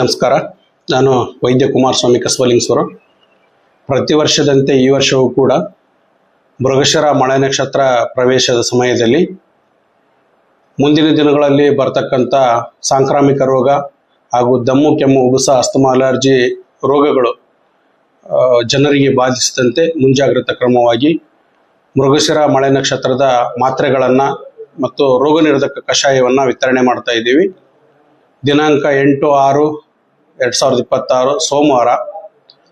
ನಮಸ್ಕಾರ. ನಾನು ವೈದ್ಯ ಕುಮಾರಸ್ವಾಮಿ ಕಸಬಲಿಂಗೇಶ್ವರ. ಪ್ರತಿ ವರ್ಷದಂತೆ ಈ ವರ್ಷವೂ ಕೂಡ ಮೃಗಶಿರ ಮಳೆ ನಕ್ಷತ್ರ ಪ್ರವೇಶದ ಸಮಯದಲ್ಲಿ ಮುಂದಿನ ದಿನಗಳಲ್ಲಿ ಬರ್ತಕ್ಕಂಥ ಸಾಂಕ್ರಾಮಿಕ ರೋಗ ಹಾಗೂ ದಮ್ಮು ಕೆಮ್ಮು ಉಬಸ ಅಸ್ತಮಾ ಅಲರ್ಜಿ ರೋಗಗಳು ಜನರಿಗೆ ಬಾಧಿಸಿದಂತೆ ಮುಂಜಾಗ್ರತಾ ಕ್ರಮವಾಗಿ ಮೃಗಶಿರ ಮಳೆ ನಕ್ಷತ್ರದ ಮಾತ್ರೆಗಳನ್ನು ಮತ್ತು ರೋಗ ನಿರೋಧಕ ಕಷಾಯವನ್ನು ವಿತರಣೆ ಮಾಡ್ತಾ ಇದ್ದೀವಿ. ದಿನಾಂಕ 8/6/2026 ಸೋಮವಾರ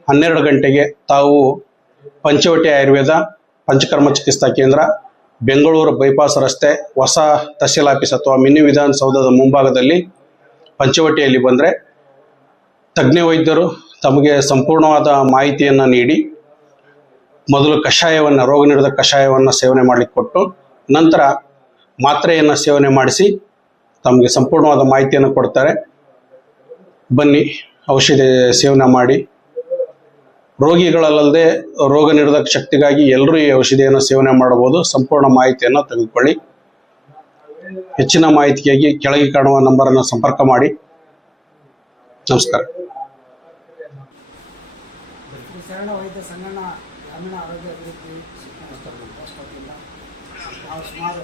12 ಗಂಟೆಗೆ ತಾವು ಪಂಚವಟಿ ಆಯುರ್ವೇದ ಪಂಚಕರ್ಮ ಚಿಕಿತ್ಸಾ ಕೇಂದ್ರ, ಬೆಂಗಳೂರು ಬೈಪಾಸ್ ರಸ್ತೆ, ಹೊಸ ತಹಸೀಲ್ ಆಫೀಸ್ ಅಥವಾ ಮಿನಿ ವಿಧಾನಸೌಧದ ಮುಂಭಾಗದಲ್ಲಿ ಪಂಚವಟಿಯಲ್ಲಿ ಬಂದರೆ ತಜ್ಞ ವೈದ್ಯರು ತಮಗೆ ಸಂಪೂರ್ಣವಾದ ಮಾಹಿತಿಯನ್ನು ನೀಡಿ ಮೊದಲು ಕಷಾಯವನ್ನು, ರೋಗ ನಿರೋಧಕ ಕಷಾಯವನ್ನು ಸೇವನೆ ಮಾಡಲಿಕ್ಕೆ ಕೊಟ್ಟು ನಂತರ ಮಾತ್ರೆಯನ್ನು ಸೇವನೆ ಮಾಡಿಸಿ ತಮಗೆ ಸಂಪೂರ್ಣವಾದ ಮಾಹಿತಿಯನ್ನು ಕೊಡ್ತಾರೆ. ಬನ್ನಿ, ಔಷಧಿ ಸೇವನೆ ಮಾಡಿ. ರೋಗಿಗಳಲ್ಲದೆ ರೋಗ ನಿರೋಧಕ ಶಕ್ತಿಗಾಗಿ ಎಲ್ಲರೂ ಈ ಔಷಧಿಯನ್ನು ಸೇವನೆ ಮಾಡಬಹುದು. ಸಂಪೂರ್ಣ ಮಾಹಿತಿಯನ್ನು ತೆಗೆದುಕೊಳ್ಳಿ. ಹೆಚ್ಚಿನ ಮಾಹಿತಿಗಾಗಿ ಕೆಳಗೆ ಕಾಣುವ ನಂಬರನ್ನು ಸಂಪರ್ಕ ಮಾಡಿ. ನಮಸ್ಕಾರ. ಶರಣ ವೈದ್ಯ ಸಂಗಣ್ಣ ಗ್ರಾಮೀಣ ಆರೋಗ್ಯ ಅಭಿವೃದ್ಧಿ ನಾವು ಸುಮಾರು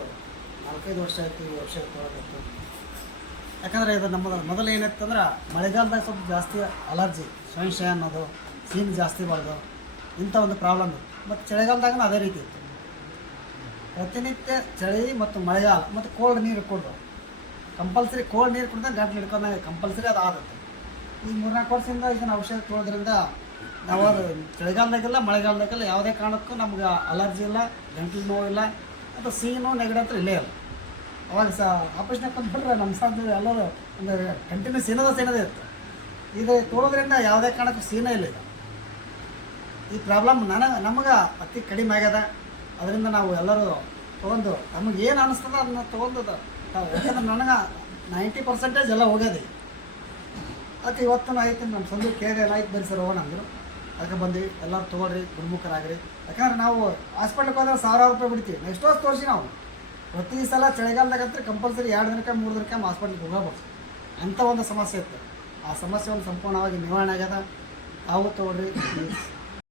4-5 ವರ್ಷ ಆಯಿತು ಈ ಔಷಧ ತೊಗೊಳಕತ್ತು. ಯಾಕಂದರೆ ಇದು ಮೊದಲು ಏನಿತ್ತಂದ್ರೆ ಮಳೆಗಾಲದಾಗ ಸ್ವಲ್ಪ ಜಾಸ್ತಿ ಅಲರ್ಜಿ, ಸಂಶಯ ಅನ್ನೋದು, ಸೀನ್ ಜಾಸ್ತಿ ಬರೋದು, ಇಂಥ ಒಂದು ಪ್ರಾಬ್ಲಮ್ ಇತ್ತು. ಮತ್ತು ಚಳಿಗಾಲದಾಗೂ ಅದೇ ರೀತಿ ಇತ್ತು. ಪ್ರತಿನಿತ್ಯ ಚಳಿ ಮತ್ತು ಮಳೆಗಾಲ ಮತ್ತು ಕೋಲ್ಡ್ ನೀರು ಕೊಡೋದು ಕಂಪಲ್ಸರಿ. ಕೋಲ್ಡ್ ನೀರು ಕುಡಿದ್ರೆ ಗಂಟಲು ಹಿಡ್ಕೊಂಡಾಗ ಕಂಪಲ್ಸರಿ ಅದು ಆಗುತ್ತೆ. ಈ 3-4 ವರ್ಷದಿಂದ ಇದನ್ನು ಔಷಧ ತೊಗೊಳೋದ್ರಿಂದ ನಾವು ಅದು ಚಳಿಗಾಲದಾಗೆಲ್ಲ ಮಳೆಗಾಲದಾಗೆಲ್ಲ ಯಾವುದೇ ಕಾರಣಕ್ಕೂ ನಮ್ಗೆ ಅಲರ್ಜಿ ಇಲ್ಲ, ಗಂಟಲು ನೋವಿಲ್ಲ, ಅಥವಾ ಸೀನು ನೆಗಡಿ ಹತ್ರ ಇಲ್ಲೇ ಇಲ್ಲ. ಅವಾಗ ಆಪರೇಷನ್ ಕೊಂಡ್ಬಿಟ್ರೆ ನಮ್ಮ ಸಾಧ್ಯ ಎಲ್ಲರೂ ಒಂದು ಕಂಟಿನ್ಯೂ ಸೀನದೇ ಇತ್ತು. ಇದು ತೊಗೊಳೋದ್ರಿಂದ ಯಾವುದೇ ಕಾರಣಕ್ಕೂ ಸೀನ ಇಲ್ಲ. ಇದು ಈ ಪ್ರಾಬ್ಲಮ್ ನಮಗೆ ಅತಿ ಕಡಿಮೆ ಆಗ್ಯದ. ಅದರಿಂದ ನಾವು ಎಲ್ಲರೂ ತೊಗೊಂಡು ನಮಗೆ ಏನು ಅನ್ನಿಸ್ತದ ಅದನ್ನ ತೊಗೊಂಡು, ಯಾಕಂದ್ರೆ ನನಗೆ 90% ಎಲ್ಲ ಹೋಗ್ಯದೆ. ಅದಕ್ಕೆ ಇವತ್ತು ಆಯ್ತು ನಮ್ಮ ಸಂದು ಕೇಳಿದೆ, ಆಯ್ತು ಬರೀ ಸರ್ ಹೋಗೋಣ ಅಂದರು. ಅದಕ್ಕೆ ಬಂದ್ವಿ. ಎಲ್ಲರೂ ತೊಗೊಳ್ರಿ, ಗುಣಮುಖರಾಗ್ರಿ. ಯಾಕಂದ್ರೆ ನಾವು ಹಾಸ್ಪಿಟ್ಲಿಗೆ ಹೋದ್ರೆ 1000 ರೂಪಾಯಿ ಬಿಡ್ತೀವಿ. ನೆಕ್ಸ್ಟ್ ವರ್ಷ ತೋರಿಸಿ ನಾವು ಪ್ರತಿ ಸಲ ಚಳಿಗಾಲದಾಗಂದ್ರೆ ಕಂಪಲ್ಸರಿ 2 ದಿನಕ್ಕೆ 3 ದಿನಕ್ಕೆ ಹಾಸ್ಪಿಟ್ಲಿಗೆ ಹೋಗಬೇಕು. ಅಂಥ ಒಂದು ಸಮಸ್ಯೆ ಇತ್ತು. ಆ ಸಮಸ್ಯೆ ಒಂದು ಸಂಪೂರ್ಣವಾಗಿ ನಿವಾರಣೆ ಆಗ್ಯದ. ತಾವು ತೊಗೊಳ್ರಿ.